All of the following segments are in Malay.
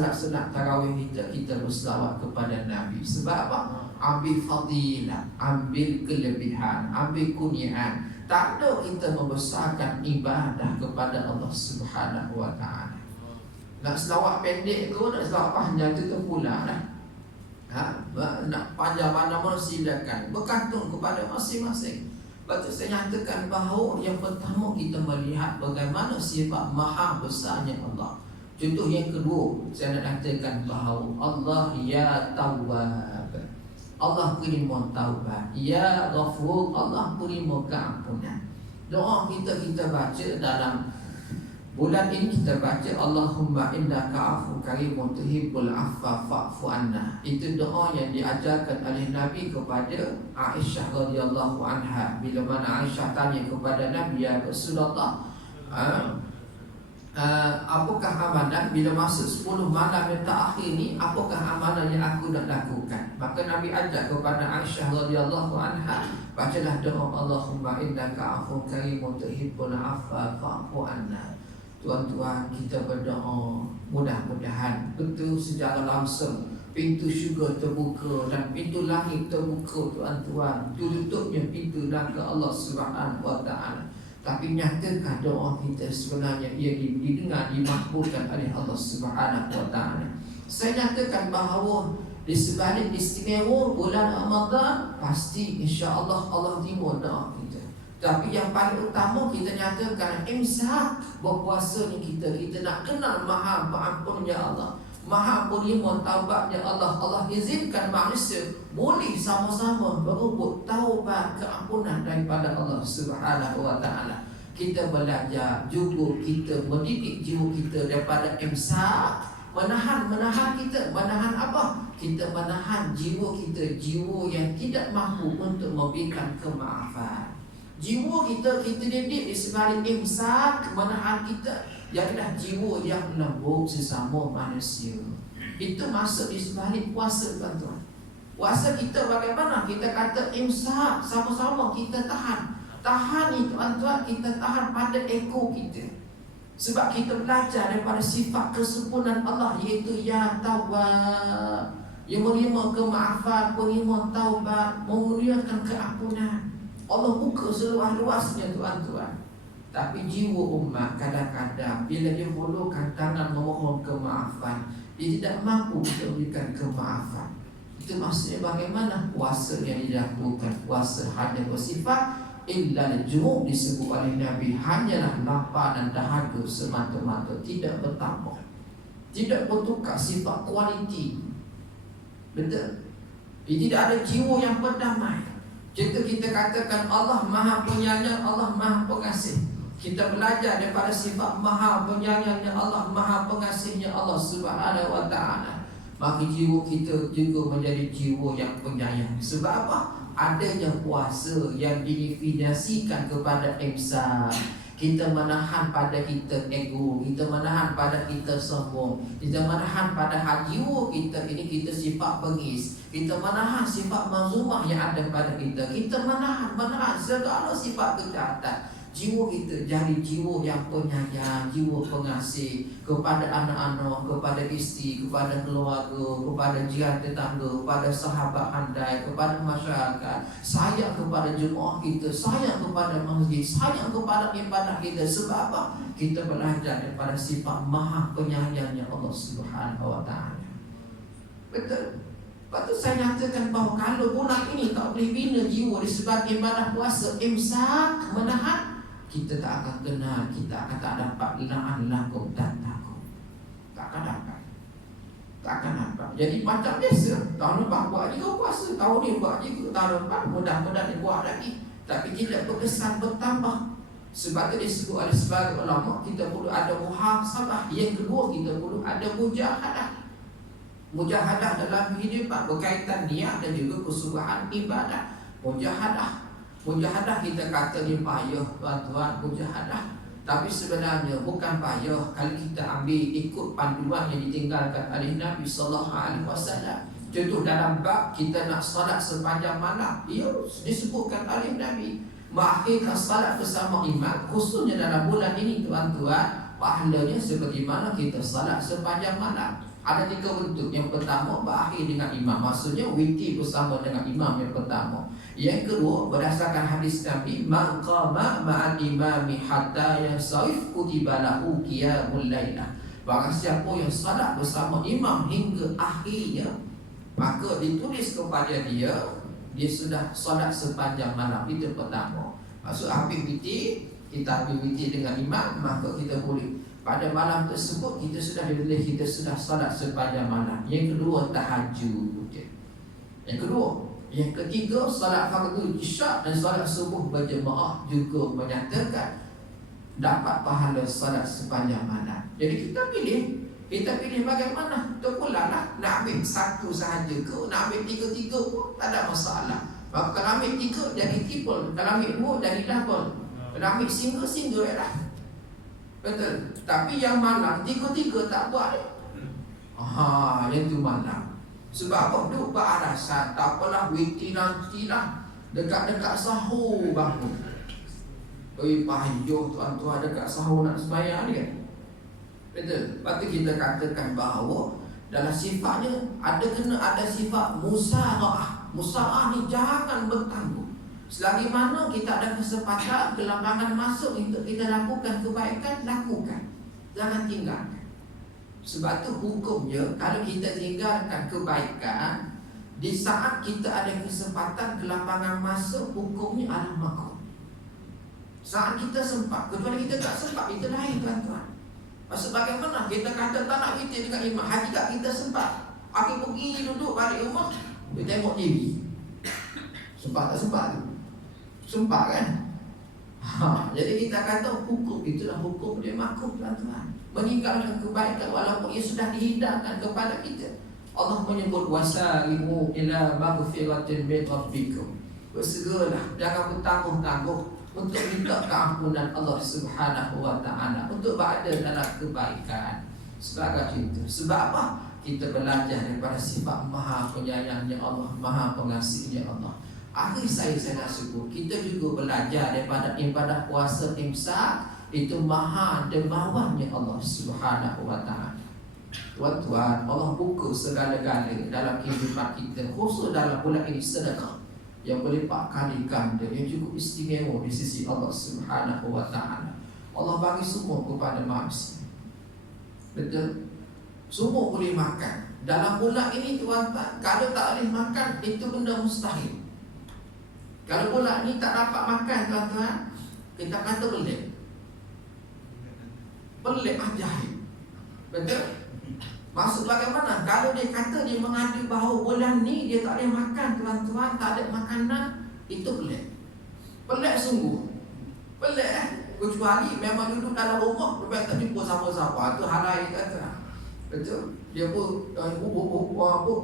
solat-solat tarawih kita berselawat kepada Nabi. Sebab apa? Ambil fadilah, ambil kelebihan, ambil kurniaan. Tak ada kita membesarkan ibadah kepada Allah Subhanahu wa ta'ala. Nak selawat pendek ke, nak selawat panjang tu terpulang lah. Nak panjang mana-mana silakan, bergantung kepada masing-masing. Lepas tu saya nyatakan bahawa yang pertama kita melihat bagaimana sifat maha besarnya Allah. Contoh yang kedua, saya nak katakan bahawa Allah ya Tawwab, Allah penerima taubat. Ya Ghafur, Allah penerima keampunan. Doa kita baca dalam bulan ini, kita baca Allahumma innaka afu karimun tuhibbul afwa fa'fu anna. Itu doa yang diajarkan oleh Nabi kepada Aisyah radhiyallahu anha. Bila mana Aisyah tanya kepada Nabi, ya Rasulullah, apakah amanah bila masuk 10 malam yang terakhir ni, apakah amanah yang aku nak lakukan? Maka Nabi ajak kepada Aisyah radhiyallahu anha, bacalah doa Allahumma innaka afu karimun tuhibbul afwa fa'fu anna. Tuan-tuan, kita berdoa mudah-mudahan betul secara langsung pintu syurga terbuka dan pintu langit terbuka. Tuan-tuan, tutupnya pintu neraka Allah Subhanahu wa ta'ala. Tapi nyatakan doa kita sebenarnya ia didengar, dimakbulkan oleh Allah Subhanahu wa ta'ala. Saya nyatakan bahawa di sebalik istimewa bulan Ramadan, pasti insya-Allah Allah terima doa kita. Tapi yang paling utama kita nyatakan imsak, berpuasa ni kita nak kenal maha pengampunnya Allah, maha penerima taubatnya Allah. Allah izinkan manusia boleh sama-sama berebut taubat keampunan daripada Allah Subhanahu wa ta'ala. Kita belajar juga, kita mendidik jiwa kita daripada imsak, menahan kita. Menahan apa? Kita menahan jiwa kita, jiwa yang tidak mampu untuk memberikan kemaafan. Jiwa kita didik di sebalik imsak, menahan kita, ialah jiwa yang lembut sesama manusia. Itu masuk di sebalik puasa, tuan-tuan. Puasa kita bagaimana? Kita kata imsak, sama-sama kita tahan. Tahan itu, tuan-tuan, kita tahan pada ego kita. Sebab kita belajar daripada sifat kesempurnaan Allah, iaitu ya Tawwab, yang menerima kemaafan, menerima taubat, memuliakan keampunan. Allah buka seluas-luasnya, tuan-tuan. Tapi jiwa umat kadang-kadang bila dia hulurkan tangan memohon kemaafan, dia tidak mampu untuk memberikan kemaafan. Itu maksudnya bagaimana? Puasa yang dilakukan, puasa hanya bersifat illa al-ju', disebut oleh Nabi, hanyalah lapar dan dahaga semata-mata, tidak bertambah, tidak bertukar sifat kualiti. Betul? Tidak ada jiwa yang berdamai. Jadi kita katakan Allah maha penyayang, Allah maha pengasih. Kita belajar daripada sifat maha penyayangnya Allah, maha pengasihnya Allah Subhanahu wa ta'ala. Maka jiwa kita juga menjadi jiwa yang penyayang. Sebab apa? Adanya puasa yang didefinisikan kepada imsak. Kita menahan pada kita ego, kita menahan pada kita sombong, kita menahan pada jiwa kita ini, kita sifat bengis, kita menahan sifat mazumah yang ada pada kita, kita menahan segala sifat kejahatan. Jiwa kita jadi jiwa yang penyayang, jiwa pengasih kepada anak-anak, kepada isteri, kepada keluarga, kepada jiran tetangga, kepada sahabat handai, kepada masyarakat. Sayang kepada jemaah kita, sayang kepada masjid, sayang kepada ibadah kita. Sebab apa? Kita belajar daripada sifat maha penyayangnya Allah Subhanahu wa ta'ala. Betul? Lepas tu saya nyatakan bahawa kalau bulan ini tak boleh bina jiwa disebabkan ibadah puasa, imsak, menahan, kita tak akan kenal, kita akan tak dapat la'an lakum dan takut. Tak akan dapat. Tak akan dapat. Jadi macam biasa, tahun lepas buat juga puasa, tahun ni buat juga, tahun lepas mudah-mudahan dia buat lagi. Tapi tidak berkesan bertambah. Sebab itu disebut oleh sebagai ulama, kita perlu ada muhasabah. Yang kedua, kita perlu ada mujahadah. Mujahadah dalam kehidupan berkaitan niat dan juga kesubuhan ibadah. Mujahadah kita kata ni payah, tuan-tuan, mujahadah. Tapi sebenarnya bukan payah kalau kita ambil ikut panduan yang ditinggalkan oleh Nabi sallallahu alaihi wasallam. Contoh dalam bab kita nak salat sepanjang malam, ia disebutkan oleh Nabi, mengakhirkan salat bersama imam, khususnya dalam bulan ini, tuan-tuan, pahalanya sebagaimana kita salat sepanjang malam. Ada 3 bentuk. Yang pertama berakhir dengan imam, maksudnya witir bersama dengan imam yang pertama. Yang kedua berdasarkan hadis Nabi, man qama ma'al imami hatta yansarif kutiba lahu qiyamul lailah. Barang siapa yang salat bersama imam hingga akhirnya, maka ditulis kepada dia sudah salat sepanjang malam. Itu pertama. Maksud habis witir, kita habis witir dengan imam, maka kita boleh pada malam tersebut kita sudah ditulis kita sudah salat sepanjang malam. Yang kedua tahajud. Yang kedua, yang ketiga salat fardu isyak dan salat subuh berjemaah juga menyatakan dapat pahala salat sepanjang malam. Jadi kita pilih bagaimana. Terpulanglah nak ambil satu sahaja ke, nak ambil 3-3 pun tak ada masalah. Maka kalau ambil 3 jadi triple, kalau ambil 2 jadi double, kalau ambil single lah. Betul. Tapi yang malam 3-3 tak buat ni. Yang tu malam. Sebab apa? Duk beralasan, tak apalah witir nantilah, dekat-dekat sahur bangun. Payuh tuan-tuan dekat sahur nak sembahyang ni kan. Betul. Lepas tu kita katakan bahawa dalam sifatnya ada sifat musara'ah. Musara'ah ni jangan bertangguh. Selagi mana kita ada kesempatan, kelapangan masuk untuk kita lakukan kebaikan, lakukan. Jangan tinggalkan. Sebab tu hukumnya, kalau kita tinggalkan kebaikan, di saat kita ada kesempatan, kelapangan masuk, hukumnya adalah makruh. Saat kita sempat, kecuali kita tak sempat, itu lain tuan-tuan. Maksud bagaimana? Kita kata tak nak witir dengan imam, hakikat kita sempat. Aku pergi duduk balik rumah, dia tengok TV. Sempat tak sempat tu? Sempat kan? Jadi kita kata hukum itulah hukum dia makruh tuan-tuan. Meninggalkan kebaikan walaupun ia sudah dihidangkan kepada kita. Allah menyebut wasari'u ila maghfiratin min rabbikum. Bersegeralah, jangan bertangguh-tangguh untuk minta keampunan Allah Subhanahu wa taala, untuk berada dalam kebaikan. Sebagai itu. Sebab apa? Kita belajar daripada sifat Maha Penyayangnya Allah, Maha Pengasihnya Allah. Akhir saya nak sebut, kita juga belajar daripada ibadah puasa imsak, itu maha dermawannya Allah Subhanahu wa taala. Tuan-tuan, Allah buka segala-galanya dalam kehidupan kita, khusus dalam bulan ini sedekah yang berlipat kali ganda, yang cukup istimewa di sisi Allah Subhanahu wa taala. Allah bagi semua kepada manusia. Betul? Semua boleh makan. Dalam bulan ini tuan-tuan, kalau tak boleh makan, itu benda mustahil. Kalau bulan ni tak dapat makan tuan-tuan, kita kata pelik. Pelik ajaib. Betul? Maksud bagaimana? Kalau dia kata dia mengadu bahawa bulan ni dia tak boleh makan tuan-tuan, tak ada makanan, itu pelik. Pelik sungguh. Pelik kecuali memang duduk dalam rumah, memang tak jumpa siapa-siapa. Itu hal lain kata. Betul? Dia pun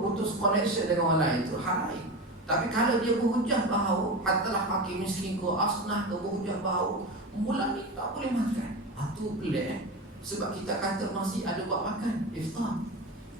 putus connection dengan orang lain, itu hal lain. Tapi kalau dia berhujah bahawa katalah fakir miskin ke asnah ke berhujah bahawa bulan ni tak boleh makan, itu pelik. Sebab kita kata masih ada buat makan iftar.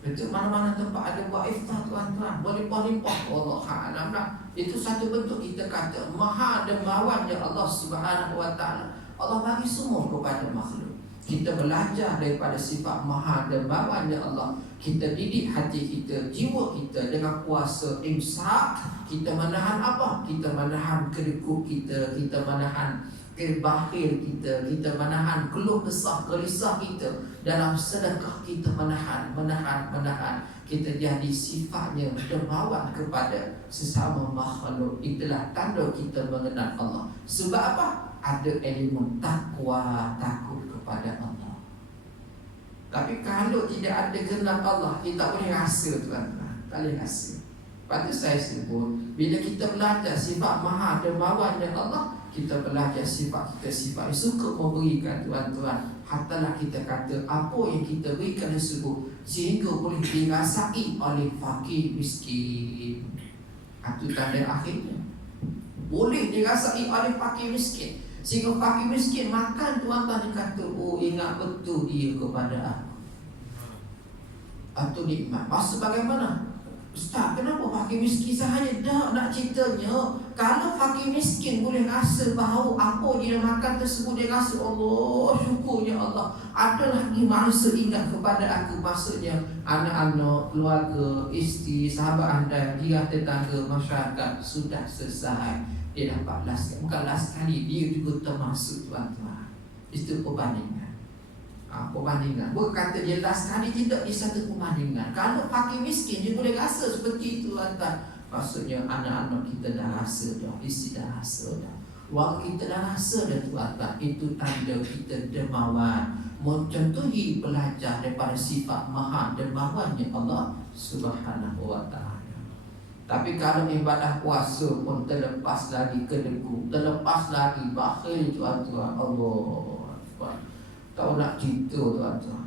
Betul, mana-mana tempat ada buat iftar tuan-tuan, berlimpah-limpah. Allah alam lah. Itu satu bentuk kita kata maha dermawannya Allah Subhanahu wa taala. Allah bagi semua kepada makhluk. Kita belajar daripada sifat maha dermawannya Allah. Kita didik hati kita, jiwa kita dengan puasa imsak. Kita menahan apa? Kita menahan kedekut kita, kita menahan kebakhil kita, kita menahan keluh kesah, gelisah kita. Dalam sedekah kita menahan. Kita jadi sifatnya dermawan kepada sesama makhluk. Itulah tanda kita mengenal Allah. Sebab apa? Ada elemen takwa, takut kepada Allah. Tapi kalau tidak ada kenal Allah, kita boleh rasa tuan-tuan, tak boleh rasa. Lepas tu saya sebut, bila kita belajar sifat maha dermawannya Allah, kita belajar sifat kita, sifat yang suka memberikan tuan-tuan. Hatalah kita kata apa yang kita berikan tersebut sehingga boleh dirasai oleh fakir miskin. Itu tanda akhirnya. Boleh dirasai oleh fakir miskin. Sehingga fakir miskin makan tuan-tuan, dia kata, oh ingat betul dia kepada aku. Atau nikmat. Maksud bagaimana? Ustaz, kenapa fakir miskin sahaja? Dah nak ceritanya Kalau fakir miskin boleh rasa bahawa apa dia makan tersebut dia rasa Allah, syukurnya Allah. Ada lagi masa ingat kepada aku, maksudnya anak-anak, keluarga, isteri, sahabat anda, dia tetangga, masyarakat sudah selesai. Dia dapat last, bukan last kali, dia juga termasuk tuan-tuan. Itu perbandingan. Perbandingan. Bukan kata dia last kali, tidak di satu perbandingan. Kalau fakir miskin dia boleh rasa seperti itu tuan-tuan. Maksudnya anak-anak kita dah rasa dah, isteri dah rasa dah, warga kita dah rasa dah tuan-tuan. Itu tanda kita dermawan, mencontohi belajar daripada sifat maha dermawannya Allah Subhanahu wa ta'ala. Tapi kalau ibadah puasa pun terlepas lagi kedengku, terlepas lagi bakhil tuan-tuan, Allah Akbar. Tak nak cerita tuan-tuan.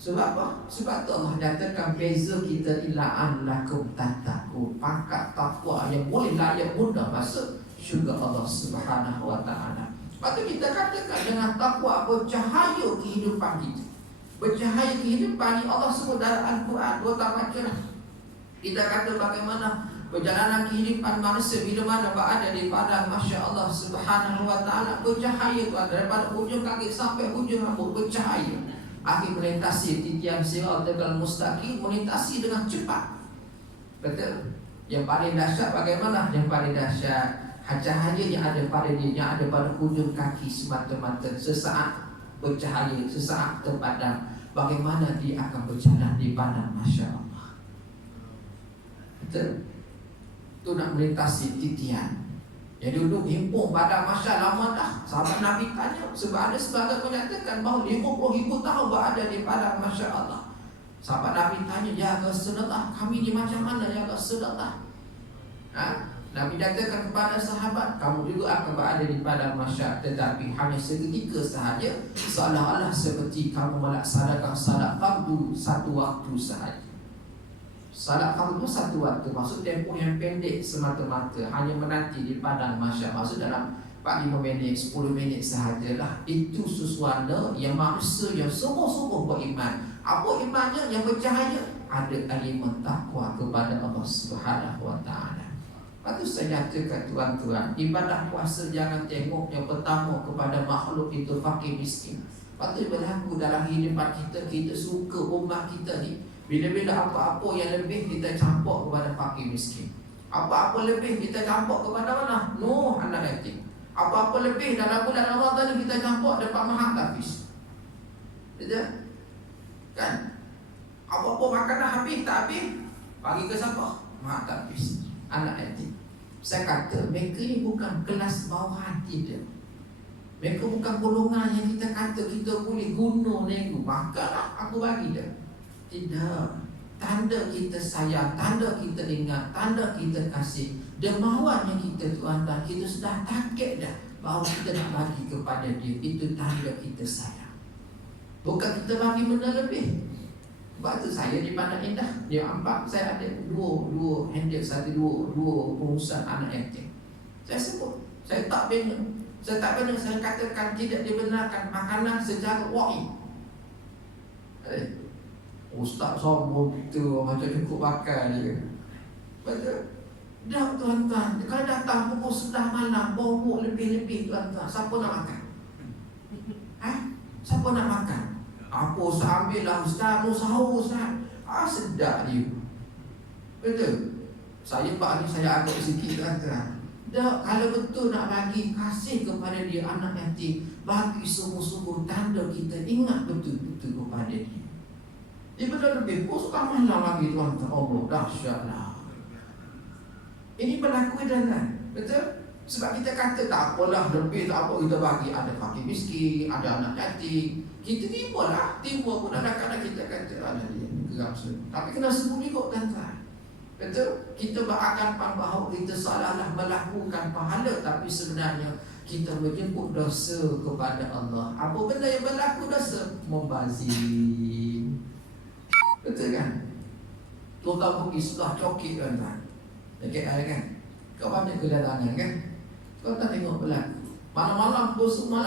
Sebab apa? Sebab tu Allah nyatakan beza kita ilaan lakum tataku, pangkat takwa yang boleh layak mudah masuk syurga Allah Subhanahu wa ta'ala. Lepas tu kita katakan dengan takwa bercahaya kehidupan kita. Bercahaya kehidupan ni Allah sebut dalam Al-Quran. Kita baca lah. Kita kata bagaimana perjalanan kehidupan manusia bila mana berada di padang Masya Allah Subhanahu wa ta'ala. Bercahaya tu daripada hujung kaki sampai hujung rambut, bercahaya. Akhir melintasi titian sirat tegal mustaqim, melintasi dengan cepat. Betul? Yang paling dahsyat bagaimana? Yang paling dahsyat cahaya yang ada pada dia, yang ada pada hujung kaki semata-mata. Sesaat bercahaya, sesaat terpadam. Bagaimana dia akan berjalan di padang Masya Allah. Betul? Itu nak melintasi titian. Yang duduk himpun pada masa lama dah. Sahabat Nabi tanya, sebab ada sebagai menyatakan bahawa 50,000 tahun berada di padang Masya Allah. Sahabat Nabi tanya, ya Rasulullah, kami ni macam mana ya Rasulullah? Nabi katakan kepada sahabat, kamu juga akan berada di padang Masya, tetapi hanya seketika sahaja, seolah-olah seperti kamu melaksanakan salat fardu satu waktu sahaja. Salat fardu satu waktu, maksud tempoh yang pendek semata-mata, hanya menanti di padang Masya. Maksud dalam 4-5 minit, 10 minit sahajalah. Itu sesuatu yang manusia yang sungguh-sungguh beriman. Apa imannya yang bercahaya? Ada kalimat takwa kepada Allah Subhanahu wa ta'ala. Lepas tu saya nyatakan tuan-tuan, ibadah puasa jangan tengok yang pertama kepada makhluk itu fakir miskin. Lepas tu berlaku dalam kehidupan kita, kita suka umat kita ni. Bila-bila apa-apa yang lebih kita campur kepada fakir miskin. Apa-apa lebih kita campur kepada mana? Nuh, anak yatim. Apa-apa lebih dalam bulan Ramadan kita campur depan mahal hafiz. Betul? Kan? Apa-apa makanan habis tak habis, bagi ke siapa? Mahal hafiz, anak yatim. Saya kata mereka ni bukan kelas bawahan, tidak. Mereka bukan golongan yang kita kata kita boleh guna nego. Makanlah aku bagi dah. Tidak. Tanda kita sayang, tanda kita ingat, tanda kita kasih, dermawan yang kita tuan-tuan, kita sudah target dah bahawa kita nak bagi kepada dia. Itu tanda kita sayang. Bukan kita bagi benda lebih. Sebab tu saya di Bandar Indah, dia nampak saya ada dua handle, dua pengurusan anak yatim. Saya sebut, saya tak benar. Saya katakan tidak dibenarkan makanan secara wa'i. Ustaz sombong itu macam cukup makan je. Betul? Dah tuan-tuan, kalau datang pukul 11 malam, bobok lebih-lebih tuan-tuan, siapa nak makan? Siapa nak makan? Apa Ustaz ambil lah Ustaz, sahur Ustaz. Sedap dia. Betul? Saya pak ni saya agak sikit tuan-tuan. Dah, kalau betul nak bagi kasih kepada dia anak yatim, bagi sungguh-sungguh tanda kita ingat betul-betul kepada dia. Dia benar lebih suka malam lagi tuan-tuan. Allah, dahsyatlah. Ini berlaku dan betul? Sebab kita kata tak apalah, lebih tak apa kita bagi. Ada fakir miskin, ada anak yatim. Kita timbalah, timba pun anak-anak kita kata ada dia geram semua. Tapi kena sembunyi kok tuan-tuan. Betul? Kita beranggapan bahawa kita salahlah melakukan pahala, tapi sebenarnya kita menjemput dosa kepada Allah. Apa benda yang berlaku dosa? Membazir. Betul kan? Tuan-tuan pergi sebelah cokit tuan-tuan. Dekat ada kan? Kau banyak kedatangan kan? Kau tak tengok berlaku. Malam-malam, bosuk malam